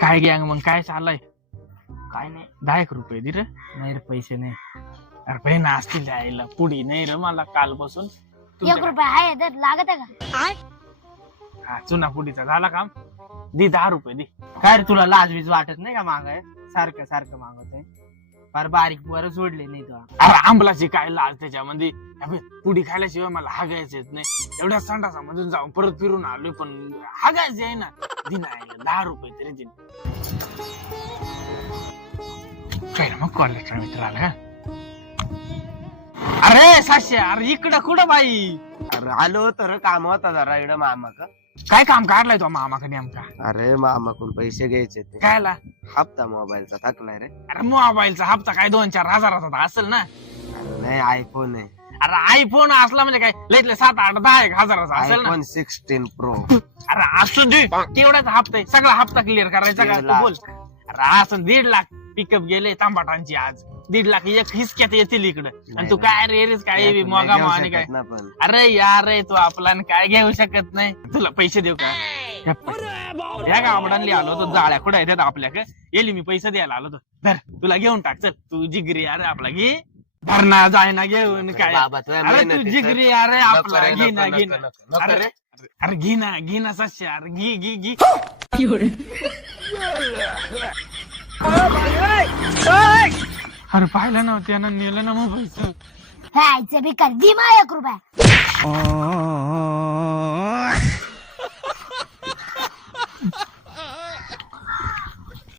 काय गॅंग मग काय चाललंय? काय नाही 10 रुपये दे रे. नाही रे पैसे नाही. अरे बहीण असतील द्यायला पुढी नाही रे मला कालपासून. 1 रुपया आहे तर लागत आहे का? हा चुना पुडीचा झाला काम. दे 10 रुपये दे. काय रे तुला लाजवीज वाटत नाही का मागाय? सारखं सारखं मागत आहे. फार बारीक वर सोडले नाही तुला. अरे आंबलाची काय लाज त्याच्यामध्ये. अबे, पुडी खायल्याशिवाय मला हागायचं येत नाही. एवढ्या संडासामधून जाऊन परत फिरून आलोय पण हागायचं आहे ना. दे ना 10 रुपये तरी दे. काय मग कॉलेजचा मित्र आला का? अरे साशे अरे इकडं कुठं बाई? अरे आलो तर काम होता जरा इकडं मामा का. काय काम काढलाय तो मामाकडे नेमका? अरे मामाकडून पैसे घ्यायचे ते. कायला? हप्ता मोबाईलचा थकलाय रे. अरे मोबाईलचा हप्ता काय 2-4 हजाराचा असेल ना. अरे नाही आयफोन आहे. अरे आयफोन असला म्हणजे काय लईतले 7-8-10 हजाराचा असेल ना. IPhone 16 pro. अरे असू दे तेवढाच हप्ता आहे. सगळा हप्ता क्लिअर करायचा का? 1.5 तू लाख. बोल. अरे असं 1.5 लाख पिकअप गेले तांबाटांची आज. 1.5 लाख एक हिसक्यात येतील इकडं. आणि तू काय रेरीस काय मोगा आणि काय? अरे यार रे तू आपला काय घेऊ शकत नाही. तुला पैसे देऊ का? या गावडांनी आलो तो जाळ्या कुठे येतात आपल्याकडे. येली मी पैसे द्यायला आलो तो. धर तुला घेऊन टाक चल. तू जिगरी अरे आपला घे. भरणा जाय ना घेऊन काय. अरे तू जिगरी अरे आपला घे ना घे ना. अरे घे ना सश्य अरे घे. अरे पाहिलं ना त्यानं नेलं ना मोबाईल. ह्याचं बी कर दे मला 1 रुपया.